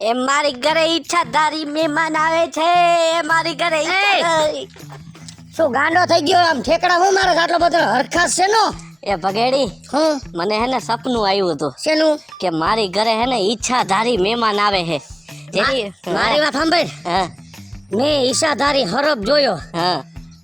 એ મારી ઘરે ઈચ્છાધારી મહેમાન આવે છે. મારી ઘરે શું ગાંડો થઈ ગયો? આમ ઠેકડા હું મારે આટલો બધો હરખાસ છે નો? એ ભગેડી, હું મને હે ને સપનું આવ્યું હતું શેનું? કે મારી ઘરે હે ને ઈચ્છાધારી મહેમાન આવે છે. જેની મારી વાત સાંભળ. હા મેં ઈચ્છાધારી હરફ જોયો, હા.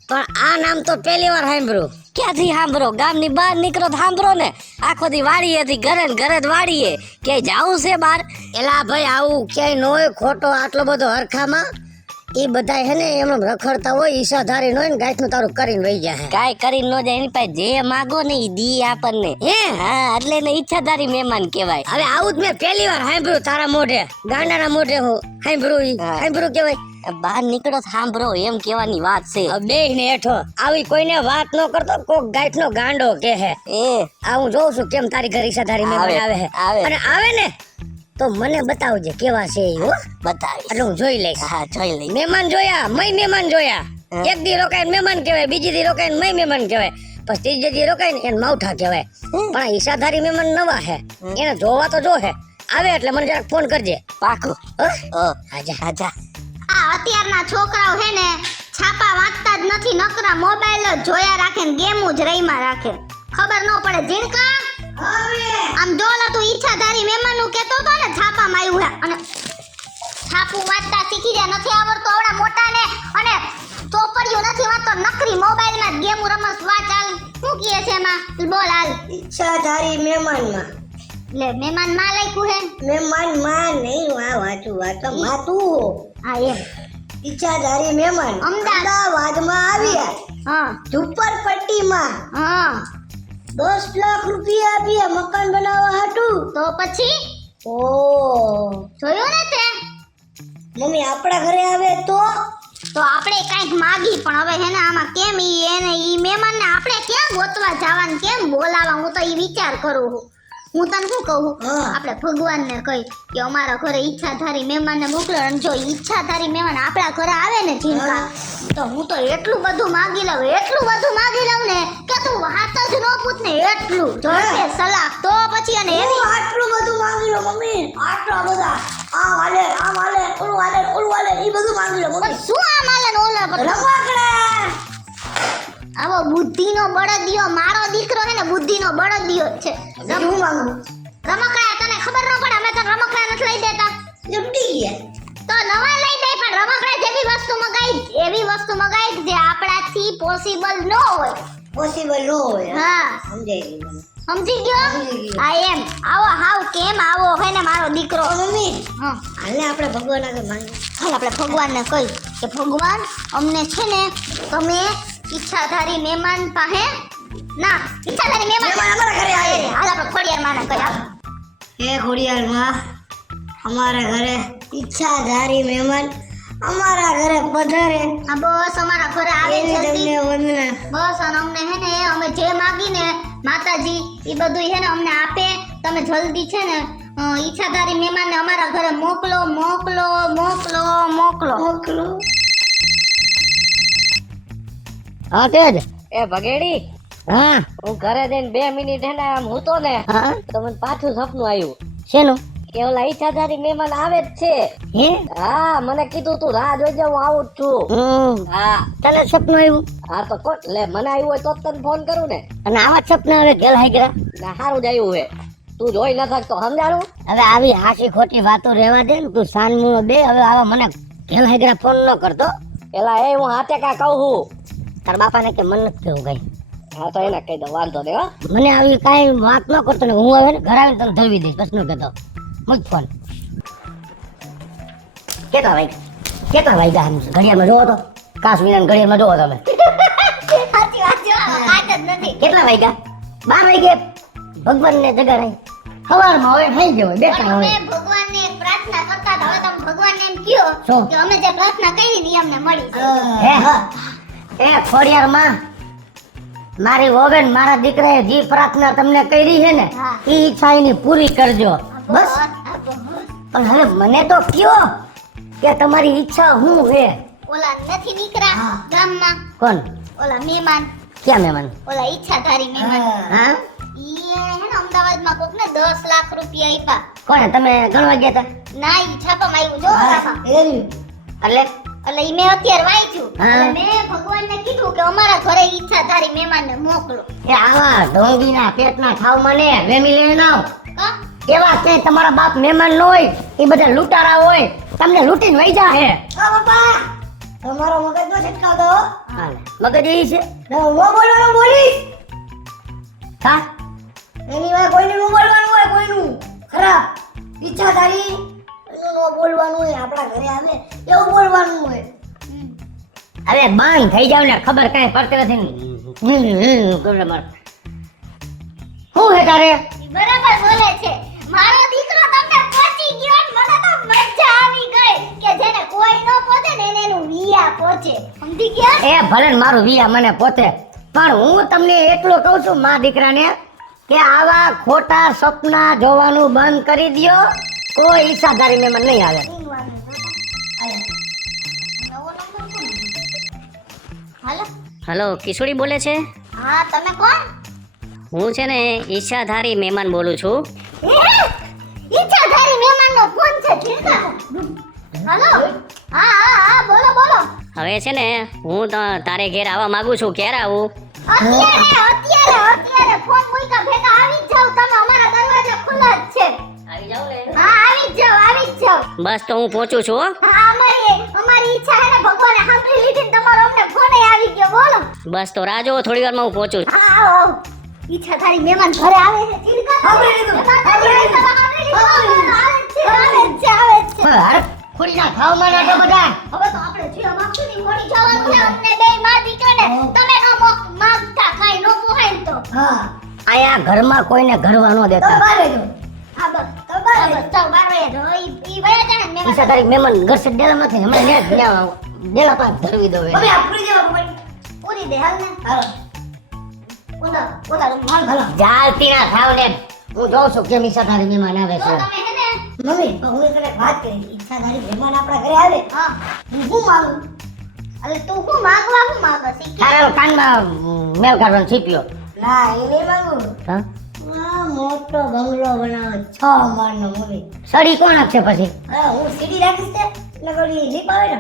પણ આ નામ તો પહેલી વાર સાંભળ્યું. ક્યાંથી સાંભળો? ગામની બહાર નીકળો તો સાંભળો ને. આખો દી વાડીએ થી ઘરે ને ઘરે જ વાડીએ. ક્યાંય જાવું છે બહાર? એલા ભાઈ, આવું ક્યાંય ન હોય ખોટો આટલો બધો હરખામાં. એ બધા હે ને એમ રખડતા હોય, ઈચ્છાધારી ન હોય ને ગાંઠનું તારું કરીને વહી જાય. કાંઈ કરીને ન જાય. એની પાસે જે માગો ને એ દી આપણને. હે? હા, એટલે એને ઈચ્છાધારી મહેમાન કહેવાય. હવે આવું જ મેં પહેલી વાર સાંભળ્યું તારા મોઢે. ગાંડાના મોઢે હું સાંભળ્યું. હા. સાંભળ્યું કેવાય. બહાર નીકળો તો સાંભળો એમ કહેવાની વાત છે. બે ને હેઠો આવી કોઈને વાત ન કરતો, કોક ગાંઠનો ગાંડો કે હે. આ હું જોઉં છું કેમ તારી ઘરે ઈચ્છાધારી મહેમાન આવે હે. અને આવે ને તો મને બતાવજે કેવા છે એ. હો, બતાવીશ. એટલે હું જોઈ લઈશ. હા, જોઈ લઈ. મહેમાન જોયા, મય મહેમાન જોયા. એક દી રોકાઈને મહેમાન કહેવાય, બીજી દી રોકાઈને મય મહેમાન કહેવાય, પછી ત્રીજી દી રોકાઈને એને માવઠા કહેવાય. પણ આ ઈચ્છાધારી મહેમાન નવા હે, એને જોવા તો જો હે. આવે એટલે મને જરાક ફોન કરજે. પાકું. આજા આજા. આ અત્યારના છોકરાઓ હે ને છાપા વાંચતા જ નથી, નકરા મોબાઈલ જ જોયા રાખે ને ગેમો જ રહીમાં રાખે. ખબર ન પડે. ઝીણકા આમ જોલા તું ઈચ્છાધારી મહેમાન નું કેતો તો ને છાપામાં આવ્યું હે, અને છાપું વાંચતા શીખી જાય. નથી આવડતો આવડા મોટા ને, અને ચોપડીઓ નથી વાંચતો, નકરી મોબાઈલ માં ગેમો રમસ. વાંચ હાલ. શું કહે છે એમાં? બોલ હાલ. ઈચ્છાધારી મહેમાનમાં લે મહેમાન માં લખ્યું હે. મહેમાન માં નહીં, આ વાંચું વાંચો માતું. હા એમ. ઈચ્છાધારી મહેમાન અમદાવાદમાં આવ્યા. હા ઝુંપડપટ્ટીમાં હા. 10 લાખ રૂપિયા આપ્યા મકાન બનાવવા હતું. તો પછી ઓ જોયું ને તે? મમ્મી આપણા ઘરે આવે તો આપણે કઈક માગી, પણ હવે હે ને આમાં કેમ ઈ મહેમાનને આપણે ક્યાં ગોતવા જવાનું, કેમ બોલાવા? હું તો ઈ વિચાર કરું છું. હું તને શું કહું, આપણે ભગવાનને કહી કે અમારા ઘરે ઈચ્છાધારી મહેમાનને મોકલો. અને જો ઈચ્છાધારી મહેમાન આપણા ઘરે આવે ને ઝીણકા, તો હું તો એટલું બધું માગી લઉં ને કે તું વાત જ ન પૂછ ને. એટલું જોડે સલાહ તો પછી. અને એવી આટલું બધું માંગી લો મમ્મી, આટલા બધા. આ વાલે ઓલું વાલે ઈ બધું માંગી લો મમ્મી. શું આ માલે ને ઓલા રમકડા. આવો બુદ્ધિનો બળદિયો મારો દીકરો હે ને, બુદ્ધિનો બળદિયો છે. શું માંગુ? રમકડા તને ખબર ન પડે? અમે તો રમકડા નથી લઈ દેતા. જમડી ગયા તો નવા લઈ દે, પણ રમકડા જેવી વસ્તુ મગાઈ જે આપણાથી પોસિબલ ન હોય. પોસિબલ ન હોય. હા સમજાઈ ગયું. સમજી ગયો? આ એમ આવો હાવ કેમ આવો હે ને મારો દીકરો. મમ્મી હા હાલે આપણે ભગવાન આગળ માંગીએ. હાલ આપણે ભગવાનને કહી કે ભગવાન અમને છે ને તમે ઈચ્છાધારી મહેમાન પાસે ના ઈચ્છાધારી મહેમાન અમારા ઘરે આવે. હાલ આપણે ખોડિયાર માને કહી. હે ખોડિયાર માં, અમારા ઘરે ઈચ્છાધારી મહેમાન અમારા ઘરે પધારે. આ બસ અમારા ઘરે આવે એવી જલ્દી. તમને વંદના. બસ અને અમને હે ને અમે જે માગીને માતાજી એ બધું હે ને અમને આપે. તમે જલ્દી છે ને ઈચ્છાધારી મહેમાનને અમારા ઘરે મોકલો. હા તેજ. એ ભગેડી, હા હું ઘરે જઈને 2 મિનિટ હે ને આમ હૂતો ને હા તો મને પાછું સપનું આવ્યું શેનું? કે ઓલા ઈચ્છાધારી મહેમાન આવે જ છે. હે? હા, મને કીધું તું રાહ જોઈજે, હું આવું જ છું. હા તને સપનું આવ્યું? હા તો કોટ લે, મને આવ્યું હોય તો જ તને ફોન કરું ને. અને આવા જ સપના હવે ગેલાઈ ગયા. ના, સારું જ આવ્યું હે. તું જોઈ ન શકતો, સમજાણું? હવે આવી હાચી ખોટી વાતો રહેવા દે ને, તું સાનમુનો બે. હવે આવા મને ગેલાઈ ગયા ફોન ન કરતો. પેલા એ હું હાથે કા કહું છું. તાર બાપાને કે મન નથી કેવું કઈ. હા તો એને કહી દો, વાંધો નહીં. હો, મને આવી કાંઈ વાત ન કરતો ને, હું હવે ને ઘર આવીને તને ધરવી દઈશ. બસ ન કહેતો મુજ ફોન. કેટલા વાગ્યા ઘડિયાળમાં જોવો તો? કાશ વિના ઘડિયાળમાં જોવો તમે? સાચી વાત છે, કાટ જ નથી. કેટલા વાગ્યા? 12 વાગ્યા. ભગવાનને જગાડાય સવારમાં હોય થઈ ગયો હોય બેઠા અમે હોય. ભગવાનને એક પ્રાર્થના કરતા હતા. હવે તમે ભગવાનને એમ કહો શું? કે અમે જે પ્રાર્થના કરી હતી અમને મળી છે. એ ખોડિયાર માં, મારી વોવેન મારા દીકરાએ જે પ્રાર્થના તમને કરી છે ને હા. એ ઈચ્છા એની પૂરી કરજો. બસ. પણ હવે મને તો કયો કે તમારી ઈચ્છા શું છે? ઓલા નથી દીકરા ગામમાં, કોણ? ઓલા મહેમાન, ક્યાં મહેમાન? ઓલા ઈચ્છાધારી મહેમાન. હા ઈ હે ને અમદાવાદમાં કોકને 10 લાખ રૂપિયા આપ્યા. કોને તમે ગણવા ગયા હતા? ના ઈ છાપામાં આવ્યું જો છાપા. એટલે એટલે ઈ મેં અત્યારે વાંચ્યું. હા. એટલે મેં ભગવાનને કીધું કે અમારા ઘરે ઈચ્છાધારી મહેમાનને મોકલો. એ આવા ઢોંગીના પેટના ઠાવમાં ને વેમી લઈને આવ. કા? એવા કે તમારા બાપ મહેમાન ન હોય, એ બધા લૂંટારા હોય, તમને લૂંટીને વહી જાહે. તમારો મગજ નો છટકાવ દો. હાલે. મગજ ઈ છે હું બોલવાનું બોલીશ. હા એની વાત કોઈનું નો બોલવાનું હોય, કોઈનું ખરાબ ઈચ્છાધારી એનું નો બોલવાનું હોય. આપણા ઘરે આવે એવું બોલવાનું હોય. હવે બંધ થઈ જાવ ને, ખબર કાંઈ પડતી નથી ને. શું હે તારે? ઈ બરાબર બોલે છે. મારો દીકરો તમને પહોંચી ગયો ને મને તો મજા આવી ગઈ કે જેને કોઈ ન પહોંચે ને એને એનું વિયા પહોંચે. સમજી ગયા? એ ભલે ને મારું વિયા મને પોતે, પણ હું તમને એટલું કહું છું મા દીકરાને કે આવા ખોટા સપના જોવાનું બંધ કરી દ્યો. કોઈ ઈચ્છાધારી મહેમાન નહીં આવે. નવો નંબર કોણ? હાલો. હલો, કિશોરી બોલે છે? હા તમે કોણ? હું છે ને ઈચ્છાધારી મહેમાન બોલું છું. ઈચ્છાધારી મહેમાનનો ફોન છે ખીરકા. હાલો. હા બોલો બોલો. હવે છે ને હું તારે ઘેર આવવા માંગુ છું. ક્યારે આવું? અત્યારે ફોન મૂક્યા ભેગા આવી જ જાવ તમે. અમારા દરવાજા ખુલ્લા જ છે. આવી જાવ ને? હા આવી જ જાવ. બસ તો હું પહોંચું છું હો. હા અમારી ઈચ્છા હે ને ભગવાને સાંભળી લીધી ને તમારો અમને ફોન આવી ગયો. બોલો. બસ તો રાહ જોવો, થોડી વારમાં હું પહોંચું છું. હા આવો. ઈચ્છાધારી મહેમાન ઘરે આવે છે. ચીડકા સાંભળી લીધું. આવે જ છે. હર ખુરીના ખાવમાં ના તો બધા. હવે તો આપણે જે માગશું ને મોડી જવાનું છે. અમને બે માં દીકરાને તમે નો માગતા કાઈ નો પોહાય ને તો. હા આયા ઘરમાં કોઈને ઘરવા ન તમે દેતા. બહાર રહેજો. હા બસ. તમે બહાર રહેજો. બસ ચાલ બાર વાગે જો ઈ વયા જાય ને મહેમાન. ઈચ્છાધારી મહેમાન ઘર સે ડેલા નથી, હમણાં ને ડેલા પાક ધરવી દો. હવે આ પૂરી દેવા મોબાઈલ. પૂરી દે હાલ ને. હાલો ઓલા રૂમમાં. હાલો જાલતી ના થાવ ને. હું જોઉં છું કેમ ઈચ્છાધારી મહેમાન આવે તો છે. તમે હે ને મમ્મી હું એક વાત કરી. ઈચ્છાધારી મહેમાન આપણા ઘરે આવે હા હું શું માંગુ? એટલે તું શું માગો શીખી. તારા કાનમાં મેલ કાઢવાનો છીપ્યો. ના એ નહીં માંગુ. હા? આ મોટો બંગલો બનાવો 6 માળનો મમ્મી. સડી કોણ આપશે પછી? હા હું સીડી રાખીશ તે એટલે ઓલી જીપ આવે ને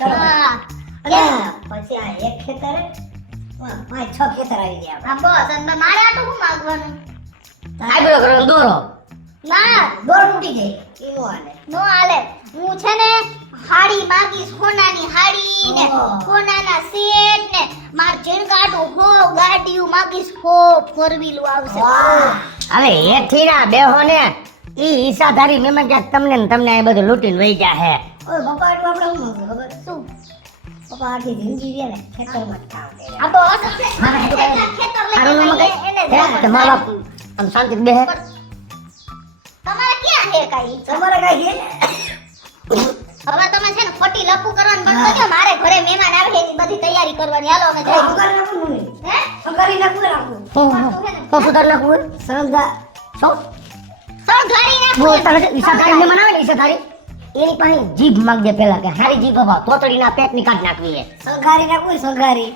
હા અને પછી આ એક ખેતર 5-6 ખેતર આવી ગયા. હા બસ અને મારે આટલું શું માગવાનું? આબરો કરો દોરો. ના દોર તૂટી જાય ઈ નો હાલે. નો હાલે. હું છે ને હાડી માગીશ, સોનાની હાડી ને ઓહ. સોનાના સેટ ને માર જીણગાડું હો ગાડીયું માગીશ હો ફોર વ્હીલું આવશે. વાહ હવે એથી ના બેહો ને. ઈ ઈચ્છાધારી મહેમાન ક્યાંક તમને ને તમને આ બધું લૂંટીને વહી જાહે. ઓય પપ્પા એટલું આપણે શું માંગુ ખબર? શું? પપ્પા આખી જિંદગી છે ને ખેતરમાં જ કામ કરે. આ તો અસલ છે. ખેતર તારું નામ લઈને કઈ? એને હે? જવાનું. તમારા બાપ આમ શાંતિથી બેહે. તમારે ક્યાં હે કાઈ? તમારે કાંઈ છે ને? હવે તમે છે ને ખોટી લપુ કરવાનું બંધ કરજો. મારે ઘરે મહેમાન આવે એની બધી તૈયારી કરવાની. હાલો અમે જઈએ. સંગારી નાખું મમ્મી. હે? સંગારી નાખું ને નાખું. તો સુધાર નાખવું સંગા શું? સંઘારી નાખો. બોલતા નથી. ઈચ્છાધારી મહેમાન આવે ને ઈચ્છાધારી એની પાસે જીભ માંગજે પેલા કે હારી જીભ અભાવ તોતડીના પેટની કાઢ નાખવી છે. સંગારી નાખું સંગારી.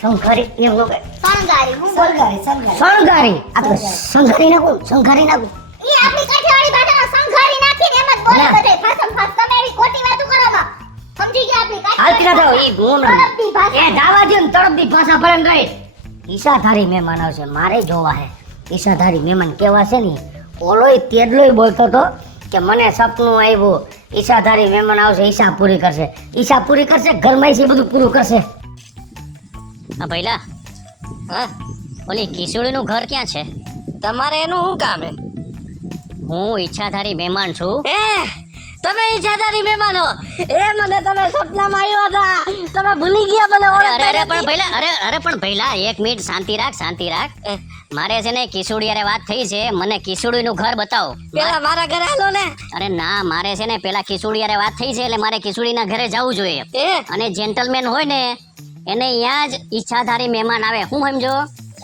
સંઘારી એમ નો કહે. સંઘારી હું બોલું? સંગારી સંગારી. સંઘારી આપણે સંઘારી નાખું સંઘારી નાખું. ઈ આપણી કાઠિયાવાડી ભાષામાં સંઘારી નાખીને એમ જ બોલે ના. બધે. ફાસમ ફાસ તમે એવી ખોટી વાતો કરો માં. સમજી ગયા આપણી હાલતી ના થાવ કાઠિયાવાડી ઈ ગુણ તળપદી ભાષા. એ જાવા દે ને તળપદી ભાષા ભરણ રહી. ઈશાધારી મહેમાન આવશે મારે જોવા હે. ઈશાધારી મહેમાન કેવા છે ને ઓલોય તેડલોય બોલતો તો કે મને સપનું આવ્યું ઈશાધારી મહેમાન આવશે ઈશા પૂરી કરશે. ઈશા પૂરી કરશે ઘરમાં છે બધું પૂરું કરશે. હા ભઈલા, હા ઓલી કિશોરીનું ઘર ક્યાં છે? તમારે એનું શું કામ હે? હું ઈચ્છાધારી મહેમાન છું. તમે ઈચ્છાધારી મહેમાન હો? મને તમે સપનામાં આવ્યા હતા, તમે ભૂલી ગયા મને ઓળખતા અરે પણ નથી. ભઈલા, અરે પણ ભઈલા, એક મિનિટ શાંતિ રાખ. મારે છે ને કિશોરી હારે વાત થઈ છે. મને કિશોરીનું ઘર બતાવો. પેલા મારા ઘરે હાલો ને. અરે ના, મારે છે ને પેલા કિશોરી હારે વાત થઈ છે એટલે મારે કિશોરીના ઘરે જવું જોઈએ. અને જેન્ટલમેન હોય ને એને અહીંયા જ ઈચ્છાધારી મહેમાન આવે. હું સમજો?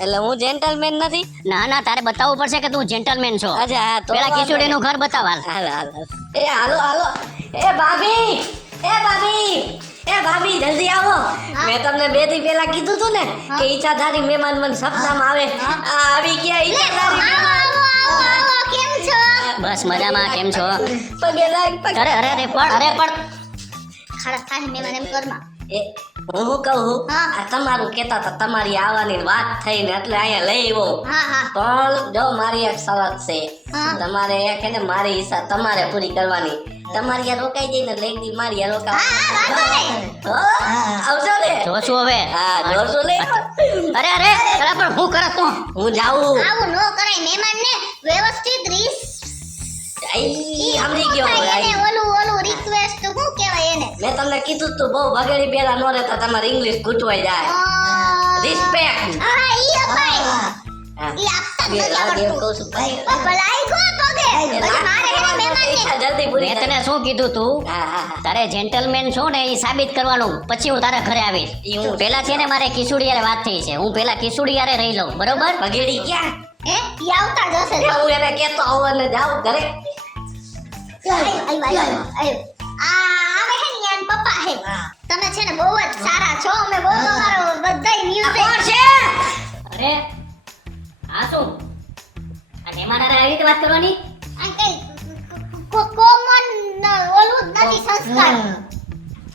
એટલે હું જેન્ટલમેન નથી. ના તારે બતાવવું પડશે કે તું જેન્ટલમેન છો. અચ્છા હા, તો પેલા વાંધો કિશોરીનું ઘર બતાવ હાલ. હાલો. હાલો. ભાભી. ભાભી જલ્દી આવો. મેં તમને 2 દી પહેલા કીધું તું ને કે ઈચ્છાધારી મહેમાન મને સપનામાં આવે. આ આવી ગયા ઈચ્છાધારી મહેમાન. આવો કેમ છો? બસ મજામાં. કેમ છો? પગે લાગ પગે. અરે અરે અરે પણ ખરા થાય મહેમાન એમ ઘરમાં. એ હું શું કહું હા. આ તમારું કહેતા હતા તમારી આવવાની વાત થઈ ને એટલે અહીંયા લઈ આવ્યો. હા હા પણ જો મારી એક શરત છે હા. તમારે એક ને મારી ઈચ્છા તમારે પૂરી કરવાની. તમારી યા રોકાઈ જઈને એટલે એક દી મારી યા રોકાવા. હા, વાંધો નહીં. આવજો ને. જોશું હવે. હા જોશો ને. અરે અરે અરે પણ હું કરત તું? હું જાઉં. આવું ન કરાય મહેમાનને વ્યવસ્થિત આઈ, સમજી ગયો એને આઈ. ઓલું રિક્વેસ્ટ શું કહેવાય એને મેં તમને કીધું તું બહુ ભગેડી પેલા નો રહેતા તમારે ઇંગ્લિશ ઘૂંટવાઈ જાય. રિસ્પેક્ટ. હા ઈ અપાય હા. ઈ આપતા જ બે નથી લાગે આવડતું. કહું છું ભાઈ. પણ ભલાઈ ગો પગે પછી મારે એને મહેમાનને ઈચ્છા જલ્દી પૂરી મેં થાય. તને શું કીધું તું? હા હા હા. તારે જેન્ટલમેન છો ને એ સાબિત કરવાનું, પછી હું તારા ઘરે આવીશ. ઈ હું. પેલા છે ને મારે કિશોરીયારે વાત થઈ છે, હું પેલા કિશોરીયારે રહી લઉં, બરોબર? ભગેડી ક્યાં? હે ઈ આવતા જ હશે હું એને કહેતો આવું અને જાઉં ઘરે. આયો. આવે હે ને યાર પપ્પા હે હા. તમે છે ને બહુ જ સારા છો અમે બહુ અમારો બધાય ન્યૂઝ છે અરે આ શું? આ મહેમાન હારે આવી રીતે વાત કરવાની? આ કઈ કોમન ઓલું જ નથી સંસ્કાર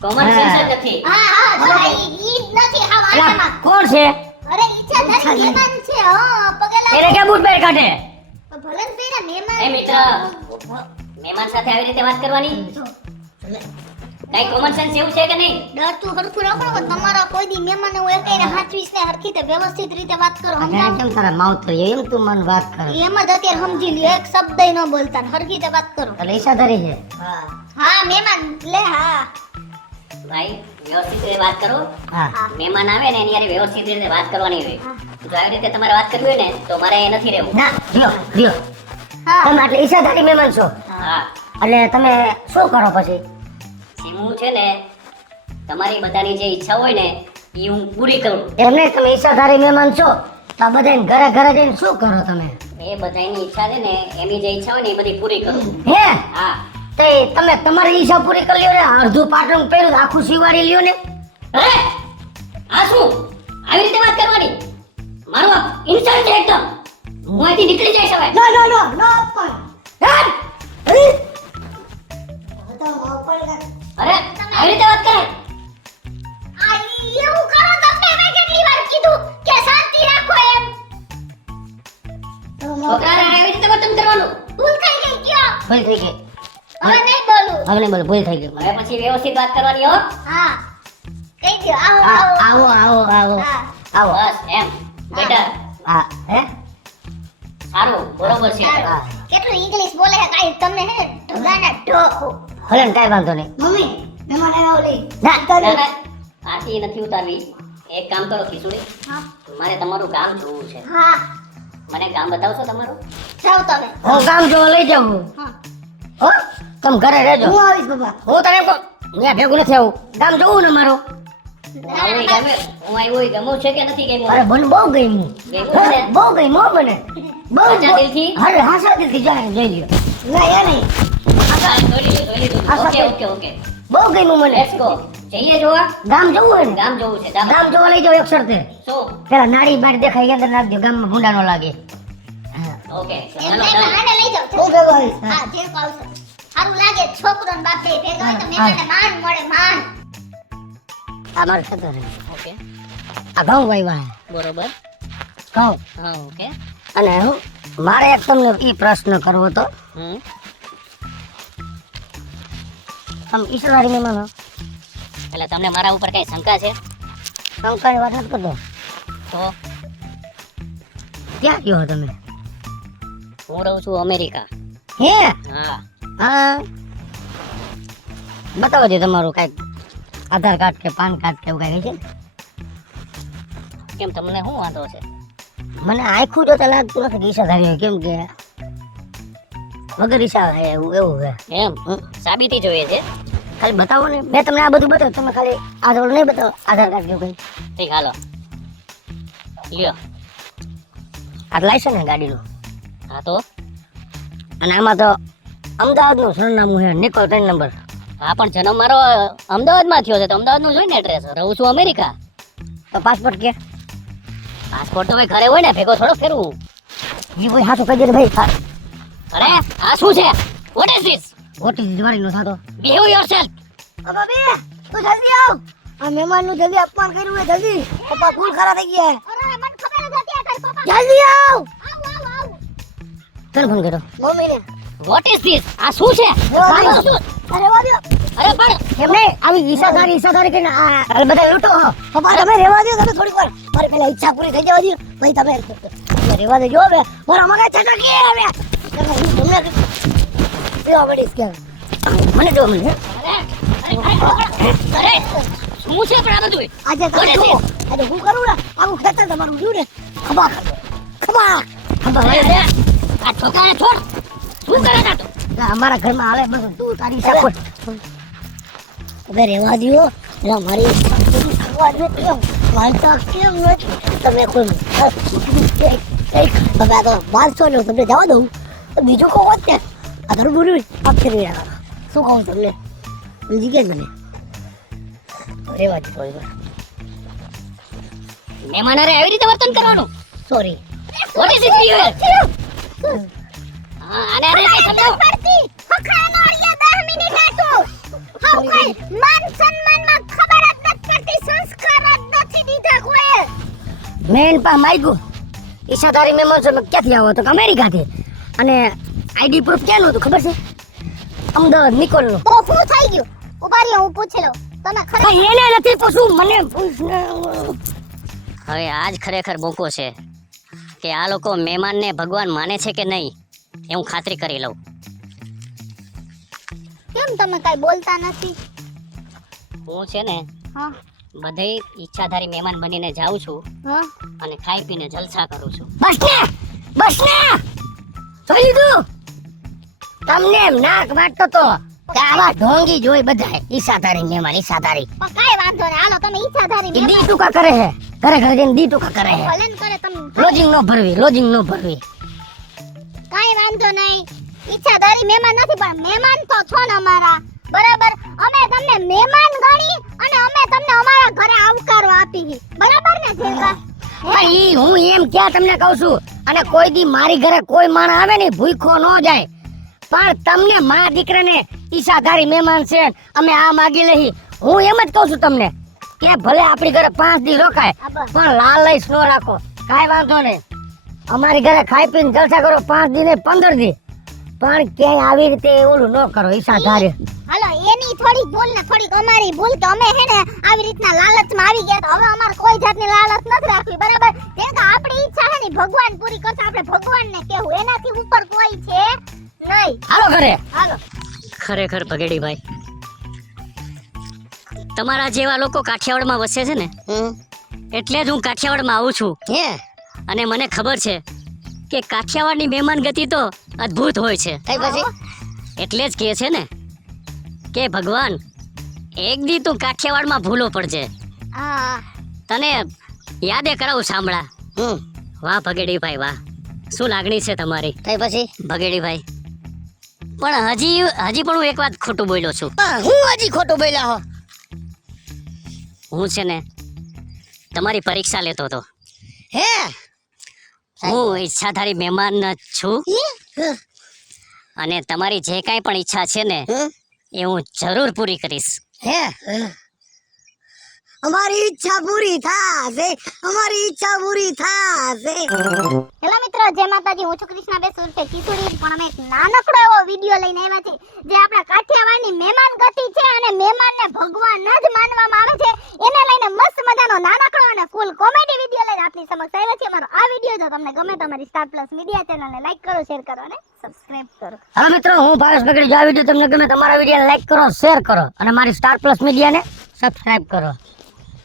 કોમન સેન્સ જ નથી. હા હા જો ઈ જ નથી હા વાંચામાં કોણ છે અરે ઈચ્છા ધરી મહેમાન છે હા પગે એને લાગે ક્યાં બૂટ પહેર કાઢે ભલે ને પેલા મહેમાન એ મિત્ર, મહેમાન સાથે આવી રીતે વાત કરવાની કઈ કોમન સેન્સ એવું છે કે નહીં? ડરતું હરખું રાખો ને તમારા કોઈ દી મહેમાન હું એકેય હાચવીશ ને હરખી રીતે વ્યવસ્થિત રીતે વાત કરો સમજાવ કેમ તારા માઉથ થઈ એમ તું મને વાત કરે એમ જ અત્યારે સમજી લ્યો એક શબ્દય ન બોલતા ને હરખી રીતે વાત કરો એટલે ઈશાધારી છે હા મહેમાન લે હા ભાઈ વ્યવસ્થિત રીતે વાત કરો. હા મહેમાન આવે ને એની હારે વ્યવસ્થિત રીતે વાત કરવાની હોય. જો આવી રીતે તમારે વાત કરવી હોય ને તો મારે એ નથી રહેવું. ના લ્યો લ્યો હા તમે એટલે ઈશાધારી મહેમાન છો હા, એટલે તમે શું કરો પછી હું છે ને તમારી બધાની જે ઈચ્છા હોય ને એ હું પૂરી કરું. એમને તમે ઈશાધારી મહેમાન છો તો આ બધાને ઘરે ઘરે જઈને શું કરો તમે એ બધાની ઈચ્છા છે ને એની જે ઈચ્છા હોય ને એ બધી પૂરી કરું. હે હા. તે તમે તમારી ઈચ્છા પૂરી કરી લ્યો ને અડધું પાટણ પહેર્યું તો આખું સિવાડી લ્યો ને અરે આ શું? આવી રીતે વાત કરવાની? મારું આ ઇન્સલ્ટ છે એકદમ. હું અહીંથી નીકળી જઈશ હવે. નો નો નો નો પણ અરે આવી રીતે વાત કરે? આ એવું કરો તમને મેં કેટલી વાર કીધું કે શાંતિ રાખો એમ છોકરાને આવી રીતે વર્તન કરવાનું? ભૂલ થઈ ગઈ કયો ભૂલ થઈ ગઈ હવે નહીં બોલું હવે નહીં બોલો ભૂલ થઈ ગઈ હવે પછી વ્યવસ્થિત વાત કરવાની હો. હા કહી દો આવો આવો આવો આવો હા આવો બસ એમ બેટા હા હે સારું બરોબર છે. હા કેટલું ઇંગ્લિશ બોલે છે કાઈ તમને હે ઢગાના ઢોકો ભલે ને કાંઈ વાંધો નહીં મમ્મી મહેમાન આવ્યા ઓલી ના ના, ના, આરતી નથી ઉતારવી. એક કામ કરો ખીચુડી, હા મારે તમારું ગામ જોવું છે. હા મને ગામ બતાવશો તમારું? જાઓ તમે હું ગામ જોવા લઈ જાઉં હા હો તમે ઘરે રહેજો હું આવીશ બાબા હું તને કહું ત્યાં ભેગું નથી આવું ગામ જોવું ને મારું આવું ય ગમે. હું આવ્યું ય ગમું છે કે નથી ગમ્યું? અરે મને બહુ ગમ્યું ગમ્યું ને? બહુ ગમ્યું હો મને બહુ સાચા દિલથી? અરે હાસા દિલથી જાય જોઈ લ્યો ના એ નહીં હા, જોઈ લીધું. આ ઓકે સાથે- ઓકે ઓકે બહુ ગમ્યું મને લેટ્સ ગો. જઈએ જોવા? ગામ જોવું હોય ને ગામ જોવું છે. ગામ ગામ જોવા લઈ જાઓ એક શરતે શું? પેલા નાડી બારી દેખાય અંદર નાખજો ગામમાં ભૂંડા નો લાગે હા. ઓકે એમ ચાલો નહીં done. આને લઈ જાઓ હું ભેગો આવીશ હા જે કહું છું સારું લાગે છોકરો ને બાપ બે ભેગા હોય તો મહેમાનને માન મળે માન આ મારે થતો રહે ઓકે આ ઘઉં વાવ્યા બરોબર. ઘઉં હા ઓકે. અને હું મારે એક તમને ઈ પ્રશ્ન કરવો હતો હમ તમે ઈશ્વરી મહેમાન હો એટલે તમને મારા ઉપર કઈ શંકા છે? શંકાની વાત નથી કરતો તો ક્યાં ગયો તમે હું રહું છું અમેરિકા. હે હા. હા બતાવો છો તમારું કાંઈક આધાર કાર્ડ કે પાન કાર્ડ કે એવું કાંઈ છે કેમ તમને શું વાંધો છે? મને આખું જોતા લાગતું નથી કે ઈશાધારી હોય કેમ કે વગર ઈશા એવું એવું છે એમ સાબિતી જોઈએ છે. ખાલી બતાવો ને મેં તમને આ બધું બતાવ્યું તમે ખાલી આધાર નહીં બતાવો આધાર કાર્ડ કેવું કંઈ ઠીક હાલો લ્યો. આ લાયસન્સ ને ગાડીનું હા તો અને આમાં તો અમદાવાદનું સરનામું છે નિકોલ 3 નંબર હા પણ જન્મ મારો અમદાવાદમાં થયો છે તો અમદાવાદનું જોઈને એડ્રેસ. રહું છું અમેરિકા. તો પાસપોર્ટ કે પાસપોર્ટ તો ભાઈ ઘરે હોય ને, ભેગો થોડો ફેરવું. જી કોઈ હાથું કહી દે ભાઈ અરે આ શું છે? What is this? What is વાળી નો થાતો બિહેવ યોરસેલ્ફ. ભાભી તું જલ્દી આવ. આ મહેમાન નું જલ્દી અપમાન કર્યું છે જલ્દી. પપ્પા ફૂલ ખરા થઈ ગયા છે. અરે મને ખબર જ હતી આ તારી પપ્પા જલ્દી આવ. આવ તને ફોન કર્યો મમ્મી ને વોટ ઇઝ ધીસ? આ શું છે? અરે વાદ્યો અરે પણ એમને આવી ઈશાદારી કરીને આ બધા લૂંટો હો. પપ્પા તમે રેવા દો તમે થોડીક વાર મારી પેલા ઈચ્છા પૂરી થઈ જવા દો ભાઈ તમે રેવા દેજો હવે મારા મગજ છટકી હવે હું તમને લેવા પડીશ કે મને જો મને અરે શું છે પણ આ બધું? આજે તમે જુઓ આજે હું કરું ને આવું ખેતર તમારું જોયું ને ખબા ખબા અરે આ છોકરાને છોડ. શું કરે છે તું? અમારા ઘરમાં હાલે બધું તું તારી ઈચ્છા હવે રેવા દો એટલે મારી ભગવાન ને કેમ માનતા કેમ નથી તમે કોઈ હવે આ તો 1200 નો તમને જવા દઉં તો બીજું કહો હોત ને આ તારું બોલ્યું આપ ફેરવી રાખો શું કહું તમને બીજી કે મને રેવા દો થોડી વાર મહેમાન હારે આવી રીતે વર્તન કરવાનું? Sorry what is it behaviour? આને આને કઈ સમજાવો. પડતી હખાનો અળિયા 10 મિનિટ હતો હા કોઈ માન સન્માનમાં ખબર જ નથી પડતી સંસ્કાર જ નથી દીધા કોઈ મેન પા માગ્યું ઈશાદારી મહેમાન છે મેં ક્યાંથી આવો તો કે અમેરિકાથી અને આઈડી પ્રૂફ ક્યાંનું હતું ખબર છે અમદાવાદ નિકોલનું તો શું થઈ ગયું ઉભા રહ્યો હું પૂછી લઉં તમે ખરેખર ભાઈ એને નથી પૂછું મને પૂછ ને. હવે આજ ખરેખર મોકો છે કે આ લોકો મહેમાનને ભગવાન માને છે કે નહીં એ હું ખાતરી કરી લઉં. કેમ તમે કઈ બોલતા નથી હું છે ને હા બધે ઈચ્છાધારી મહેમાન બનીને જાઉં છું હા અને ખાઈ પીને જલસા કરું છું. બસ ને જોઈ લીધું તમને એમ નાક વાટતો તો કે આવા ઢોંગી જોઈ બધા ઈશાદારી મહેમાન ઈશાદારી પણ કાઈ વાંધો નહીં હાલો તમે ઈચ્છાધારી એ મહેમાન દી ટૂંકા કરે છે ઘરે ઘરે જઈને દી ટૂંકા કરે છે ભલે ને કરે તમે લોજિંગ નો ભરવી કાઈ વાંધો નહીં ઈચ્છાધારી મહેમાન નથી પણ મહેમાન તો છો ને અમારા બરાબર અમે તમને મહેમાન ગણી અને અમે તમને અમારા ઘરે આવકારો આપી બરાબર ને જેલકા પણ ઈ હું એમ ક્યાં તમને કહું છું અને કોઈ દી મારી ઘરે કોઈ માણસ આવે ને ભૂખો ન જાય પણ તમને મા દીકરાને ઈશાધારી મહેમાન છે અમે આ માગી લઈ હું એમ જ કહું છું તમને કે ભલે આપણી ઘરે 5 દી રોકાય પણ લાલચ ન રાખો કાંઈ વાંધો નહીં અમારી ઘરે ખાઈ પીને જલસા કરો 5 દી ને 15 દી પણ ક્યાંય આવી રીતે ઓલું ન કરો ઈશાધારી હાલો એની થોડીક ભૂલ ને થોડીક અમારી ભૂલ કે અમે હે ને આવી રીતના લાલચમાં આવી ગયા તો હવે અમારે કોઈ જાતની લાલચ નથી રાખવી બરાબર કેમ કે આપણી ઈચ્છા હે ને ભગવાન પૂરી કરશે આપણે ભગવાનને કહેવું એનાથી ઉપર કોઈ છે નહીં હાલો ઘરે હાલો ખરેખર ભગેડીભાઈ તમારા જેવા લોકો કાઠિયાવાડમાં વસે છે ને એટલે જ હું કાઠિયાવાડમાં આવું છું હે અને મને ખબર છે કે કાઠિયાવાડની મહેમાન ગતિ તો અદ્ભુત હોય છે. કઈ પછી એટલે જ કહે છે ને કે ભગવાન એક દી તું કાઠિયાવાડમાં ભૂલો પડજે. હા તને યાદે કરાવું સાંભળા. વાહ ભગેડીભાઈ વાહ, શું લાગણી છે તમારી. કઈ પછી ભગેડીભાઈ પણ હજી પણ હું એક વાત ખોટું બોલ્યો છું. હું હજી ખોટું બોલ્યા હો હું છે ને તમારી પરીક્ષા લેતો હતો. હે હું ઈચ્છાધારી મહેમાન જ છું અને તમારી જે કાંઈ પણ ઈચ્છા છે ને એ હું જરૂર પૂરી કરીશ. હે અમારી ઈચ્છા પૂરી થાશે અમારી ઈચ્છા પૂરી થાશે હેલો મિત્રો, જય માતાજી. હું છું કૃષ્ણા બેસ ઉર્ફે કિશોરી. પણ અમે એક નાનકડો એવો વિડિયો લઈને આવ્યા છે જે આપણા કાઠિયાવાડની મહેમાન ગતિ છે અને મહેમાનને ભગવાન જ માનવામાં આવે છે એને લઈને મસ્ત મજાનો નાનકડો અને ફૂલ કોમેડી વિડિયો લઈને આપની સમક્ષ આવ્યા છે. અમારો આ વિડિયો જો તમને ગમે તો અમારી સ્ટાર પ્લસ મીડિયા ચેનલને લાઈક કરો, શેર કરો અને સબસ્ક્રાઇબ કરો. હા મિત્રો, હું ભાવેશ બગડી. જો આ વિડીયો તમને ગમે તમારા વિડીયોને લાઈક કરો, શેર કરો અને મારી સ્ટાર પ્લસ મીડિયાને સબસ્ક્રાઇબ કરો.